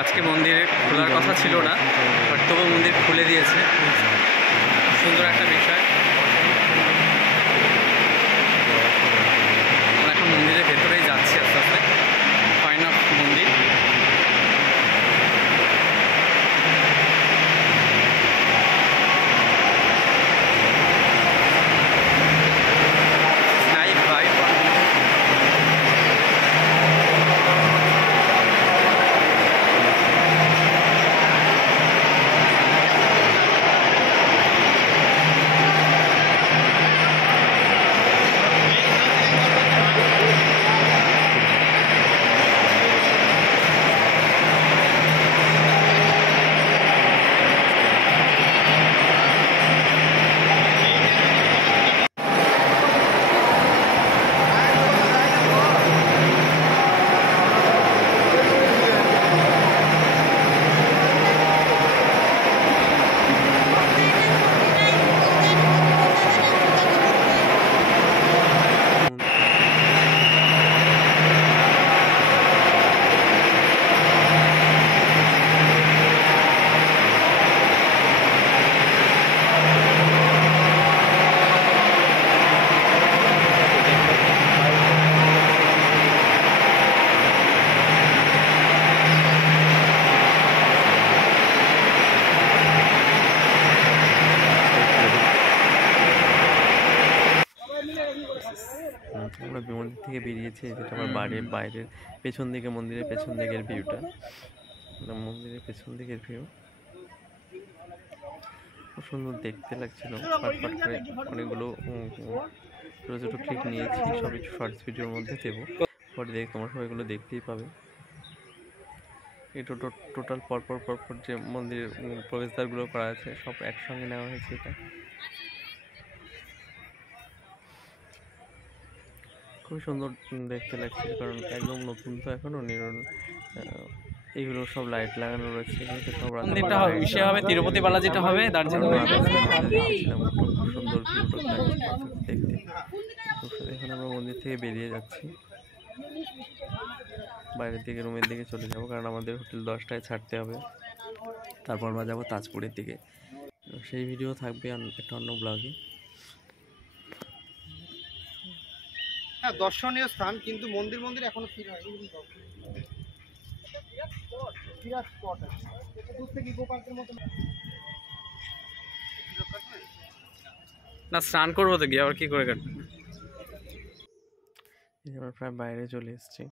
আজকে মন্দির খোলার কথা ছিল না, বাট তবু মন্দির খুলে দিয়েছে। সুন্দর একটা বিষয়। আমরা এখন মন্দিরের ভেতরেই যাচ্ছি আস্তে আস্তে। পয়েন্ট অফ মন্দির। আমরা মন্দির থেকে বেরিয়েছি, যেটা আমার বাড়ির বাইরের পেছন দিকে, মন্দিরের পেছন দিকের ভিউটা। মন্দিরের পেছন দিকের ভিউ খুব সুন্দর দেখতে লাগছিল। পাটপাট করে অনেকগুলো ছোটো ছোটো ক্লিপ নিয়েছি, সবই শর্টস ভিডিওর মধ্যে দেবো। পরে তোমরা সবাই এগুলো দেখতেই পাবে। এই টোটাল পরপর যে মন্দিরের প্রবেশদ্বারগুলো করা আছে সব একসঙ্গে নেওয়া হয়েছে। এটা খুব সুন্দর দেখতে লাগছে, কারণ একদম নতুন তো এখনো এইগুলো সব লাইট লাগানো রয়েছে। মন্দিরটা হবে তিরুপতি বালাজিটা হবে দার্জিলিং। খুব সুন্দর ভিউটা দেখতে। এখন আমরা মন্দির থেকে বেরিয়ে যাচ্ছি, বাইরের দিকে রুমের দিকে চলে যাব, কারণ আমাদের হোটেল 10টায় ছাড়তে হবে। তারপর আমরা যাবো তাজপুরের দিকে। সেই ভিডিও থাকবে একটা অন্য ব্লগে। হ্যাঁ, দর্শনীয় স্থান, কিন্তু মন্দির এখনো ফির হয়নি। না, স্নান করবো তো গিয়ে আবার কি করে কাটবে। আমরা প্রায় বাইরে চলে এসেছি।